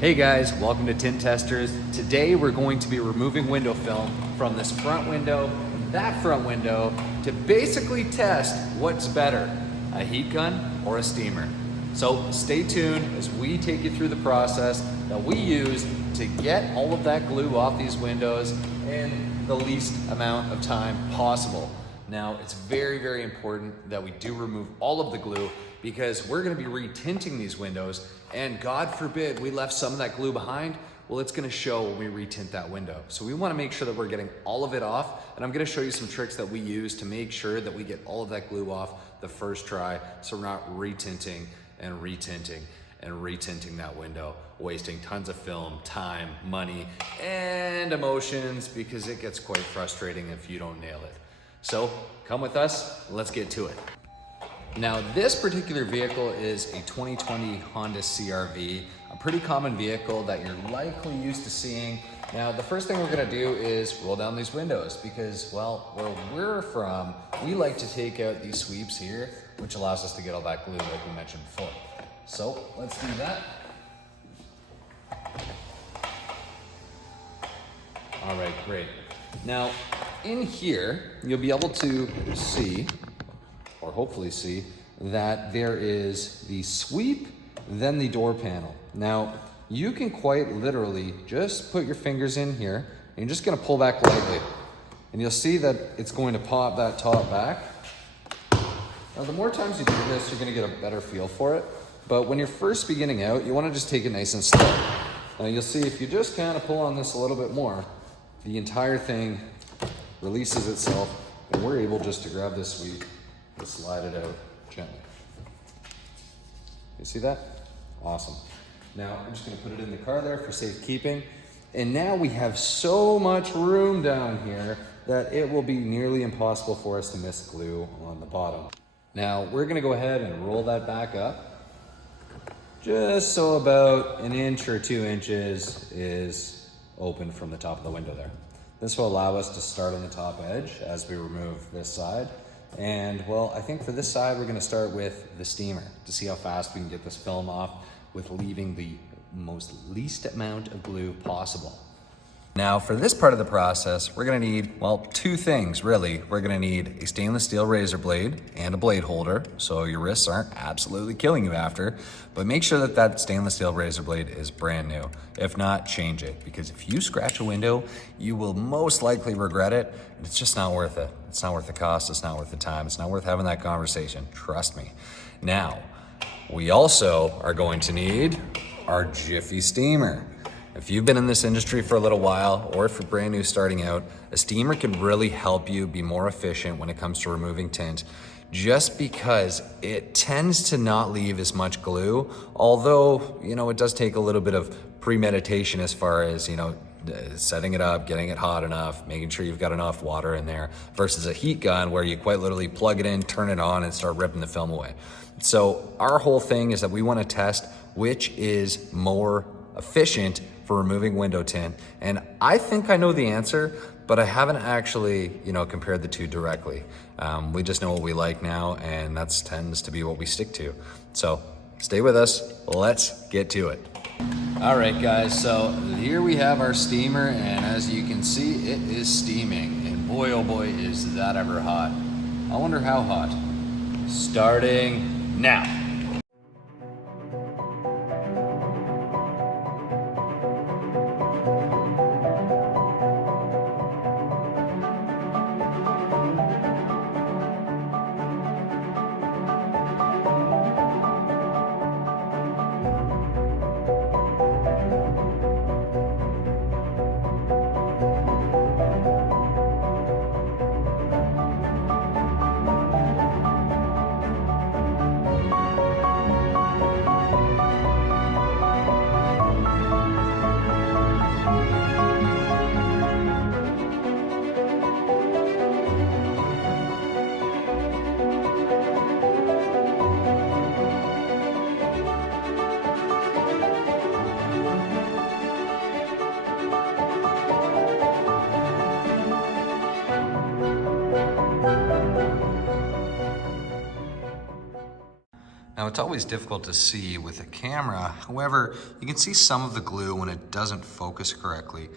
Hey guys, welcome to Tint Testers. Today we're going to be removing window film from this front window and that front window to basically test what's better, a heat gun or a steamer. So stay tuned as we take you through the process that we use to get all of that glue off these windows in the least amount of time possible. Now, it's very, very important that we do remove all of the glue because we're gonna be retinting these windows, and God forbid we left some of that glue behind, well, it's gonna show when we retint that window. So we wanna make sure that we're getting all of it off, and I'm gonna show you some tricks that we use to make sure that we get all of that glue off the first try, so we're not retinting and retinting and retinting that window, wasting tons of film, time, money, and emotions, because it gets quite frustrating if you don't nail it. So come with us, let's get to it. Now, this particular vehicle is a 2020 Honda CR-V, a pretty common vehicle that you're likely used to seeing. Now, the first thing we're gonna do is roll down these windows because, well, where we're from, we like to take out these sweeps here, which allows us to get all that glue like we mentioned before. So let's do that. All right, great. Now, in here, you'll be able to see, or hopefully see, that there is the sweep, then the door panel. Now, you can quite literally just put your fingers in here, and you're just gonna pull back lightly. And you'll see that it's going to pop that top back. Now, the more times you do this, you're gonna get a better feel for it. But when you're first beginning out, you wanna just take it nice and slow. Now, you'll see if you just kind of pull on this a little bit more, the entire thing releases itself, and we're able just to grab this sweep and slide it out gently. You see that? Awesome. Now, I'm just gonna put it in the car there for safekeeping. And now we have so much room down here that it will be nearly impossible for us to miss glue on the bottom. Now, we're gonna go ahead and roll that back up, just so about an inch or 2 inches is open from the top of the window there. This will allow us to start on the top edge as we remove this side. And well, I think for this side, we're gonna start with the steamer to see how fast we can get this film off with leaving the least amount of glue possible. Now, for this part of the process, we're gonna need, well, 2 things really. We're gonna need a stainless steel razor blade and a blade holder, so your wrists aren't absolutely killing you after, but make sure that that stainless steel razor blade is brand new. If not, change it, because if you scratch a window, you will most likely regret it, and it's just not worth it. It's not worth the cost, it's not worth the time, it's not worth having that conversation, trust me. Now, we also are going to need our Jiffy steamer. If you've been in this industry for a little while, or if you're brand new starting out, a steamer can really help you be more efficient when it comes to removing tint, just because it tends to not leave as much glue, although, you know, it does take a little bit of premeditation as far as, you know, setting it up, getting it hot enough, making sure you've got enough water in there, versus a heat gun where you quite literally plug it in, turn it on, and start ripping the film away. So our whole thing is that we want to test which is more efficient for removing window tint, and I think I know the answer, but I haven't actually, you know, compared the two directly. We just know what we like now, and that tends to be what we stick to. So stay with us, let's get to it. All right, guys, so here we have our steamer, and as you can see, it is steaming, and boy, oh boy, is that ever hot. I wonder how hot. Starting now. it's always difficult to see with a camera. However, you can see some of the glue when it doesn't focus correctly.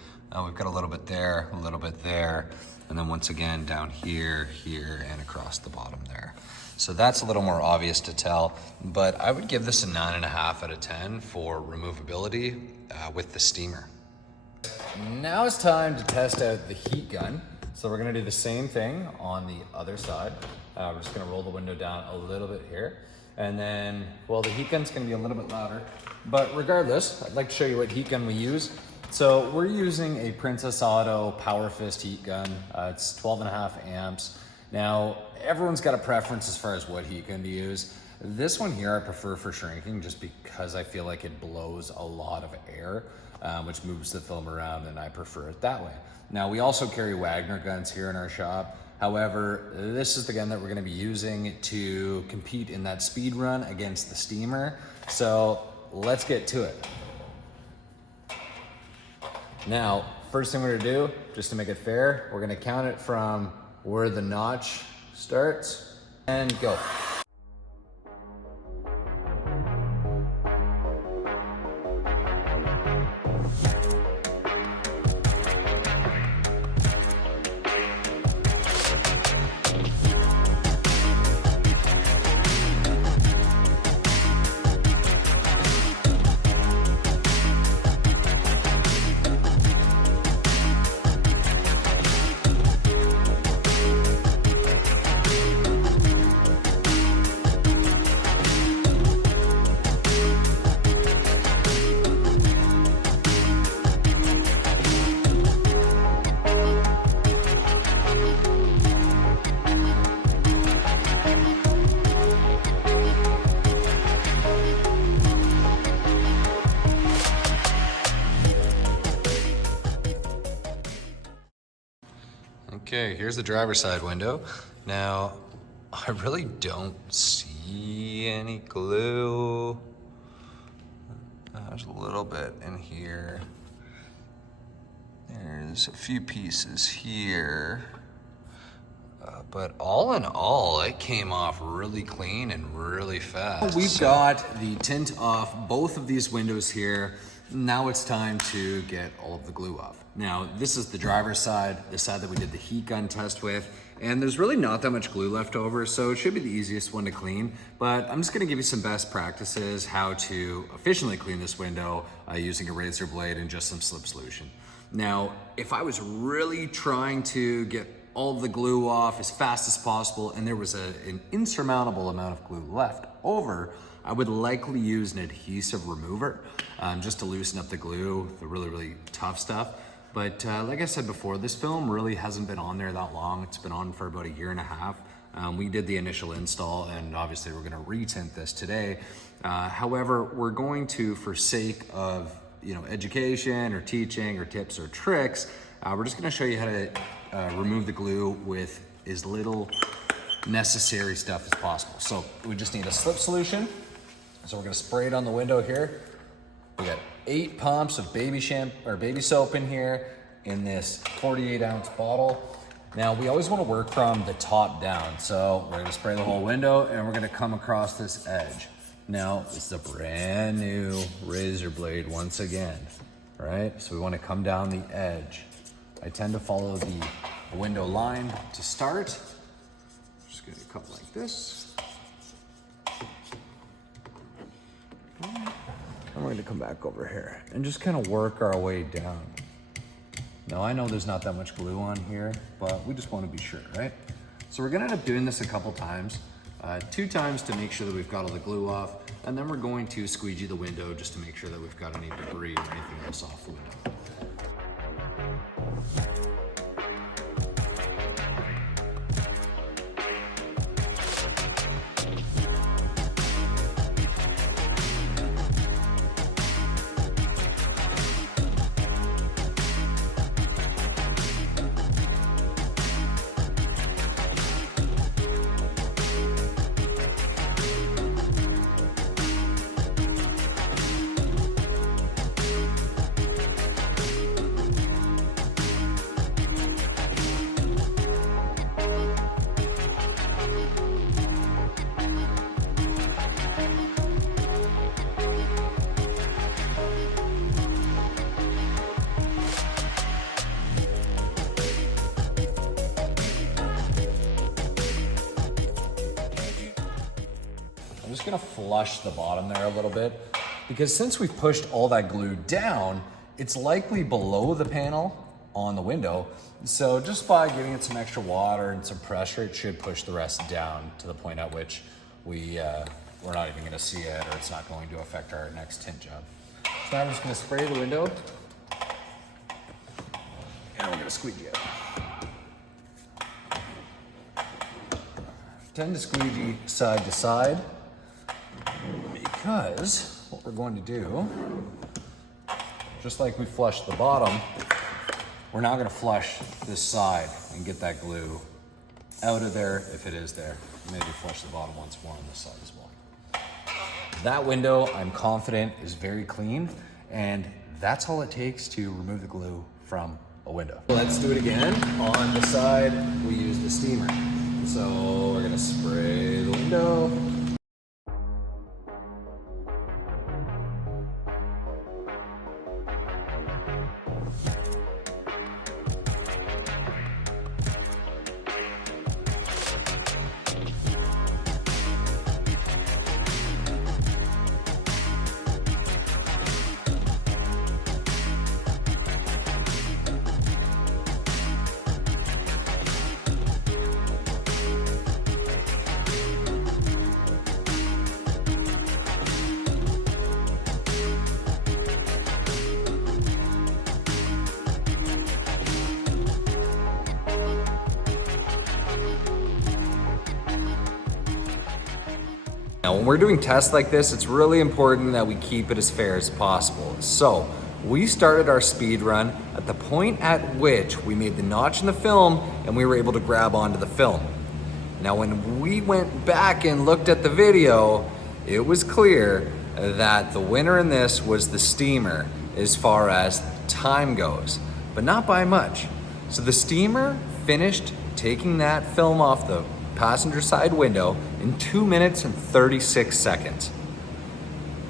We've got a little bit there, a little bit there, and then once again down here, here, and across the bottom there. So that's a little more obvious to tell, but I would give this a 9.5 out of 10 for removability with the steamer. Now it's time to test out the heat gun. So we're gonna do the same thing on the other side. We're just gonna roll the window down a little bit here. And then, well, the heat gun's gonna be a little bit louder, but regardless, I'd like to show you what heat gun we use. So we're using a Princess Auto Power Fist heat gun. It's 12.5 amps. Now, everyone's got a preference as far as what heat gun to use. This one here I prefer for shrinking just because I feel like it blows a lot of air, which moves the film around, and I prefer it that way. Now, we also carry Wagner guns here in our shop. However, this is the gun that we're gonna be using to compete in that speed run against the steamer. So let's get to it. Now, first thing we're gonna do, just to make it fair, we're gonna count it from where the notch starts and go. Okay, here's the driver's side window. Now, I really don't see any glue. There's a little bit in here. There's a few pieces here. But all in all, it came off really clean and really fast. We've got the tint off both of these windows here. Now it's time to get all of the glue off. Now, this is the driver's side, the side that we did the heat gun test with, and there's really not that much glue left over, so it should be the easiest one to clean. But I'm just gonna give you some best practices how to efficiently clean this window using a razor blade and just some slip solution. Now, if I was really trying to get all of the glue off as fast as possible and there was an insurmountable amount of glue left over, I would likely use an adhesive remover just to loosen up the glue, the really, really tough stuff. But like I said before, this film really hasn't been on there that long. It's been on for about 1.5 years. We did the initial install, and obviously we're gonna retint this today. However, we're going to, for sake of education or teaching or tips or tricks, we're just gonna show you how to remove the glue with as little necessary stuff as possible. So we just need a slip solution. So we're gonna spray it on the window here. We got 8 pumps of baby soap in here in this 48-ounce bottle. Now, we always want to work from the top down. So we're gonna spray the whole window and we're gonna come across this edge. Now, this is a brand new razor blade once again, right? So we want to come down the edge. I tend to follow the window line to start. Just gonna cut like this. And we're gonna come back over here and just kind of work our way down. Now, I know there's not that much glue on here, but we just want to be sure, right? So we're gonna end up doing this a couple times. 2 times to make sure that we've got all the glue off, and then we're going to squeegee the window just to make sure that we've got any debris or anything else off the window. just gonna flush the bottom there a little bit, because since we've pushed all that glue down, it's likely below the panel on the window. So just by giving it some extra water and some pressure, it should push the rest down to the point at which we're not even gonna see it, or it's not going to affect our next tint job. So now I'm just gonna spray the window, and we're gonna squeegee it. Tend to squeegee side to side, because what we're going to do, just like we flushed the bottom, we're now gonna flush this side and get that glue out of there if it is there. Maybe flush the bottom once more on this side as well. That window, I'm confident, is very clean, and that's all it takes to remove the glue from a window. Let's do it again. On the side, we use the steamer. So we're gonna spray the window. Now, when we're doing tests like this, it's really important that we keep it as fair as possible. So we started our speed run at the point at which we made the notch in the film and we were able to grab onto the film. Now, when we went back and looked at the video, it was clear that the winner in this was the steamer as far as time goes, but not by much. So the steamer finished taking that film off the passenger side window in 2 minutes and 36 seconds.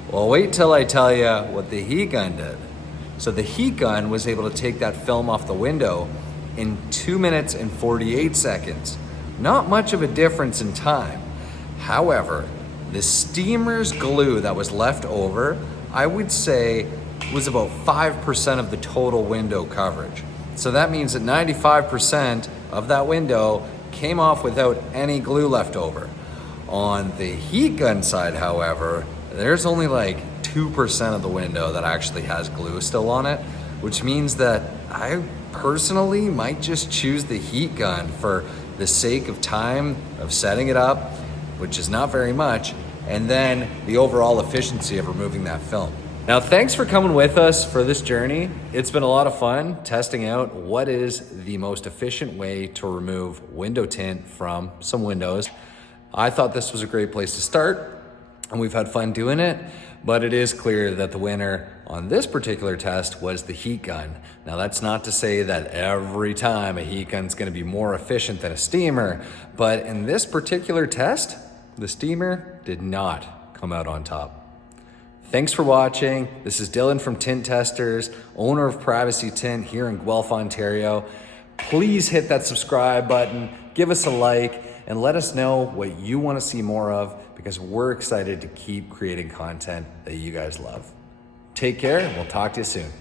Well, wait till I tell you what the heat gun did. So the heat gun was able to take that film off the window in 2 minutes and 48 seconds. Not much of a difference in time. However, the steamer's glue that was left over, I would say, was about 5% of the total window coverage. So that means that 95% of that window came off without any glue left over. On the heat gun side, however, there's only like 2% of the window that actually has glue still on it, which means that I personally might just choose the heat gun for the sake of time of setting it up, which is not very much, and then the overall efficiency of removing that film. Now, thanks for coming with us for this journey. It's been a lot of fun testing out what is the most efficient way to remove window tint from some windows. I thought this was a great place to start, and we've had fun doing it, but it is clear that the winner on this particular test was the heat gun. Now, that's not to say that every time a heat gun's gonna be more efficient than a steamer, but in this particular test, the steamer did not come out on top. Thanks for watching. This is Dylan from Tint Testers, owner of Privacy Tint here in Guelph, Ontario. Please hit that subscribe button, give us a like, and let us know what you want to see more of, because we're excited to keep creating content that you guys love. Take care, and we'll talk to you soon.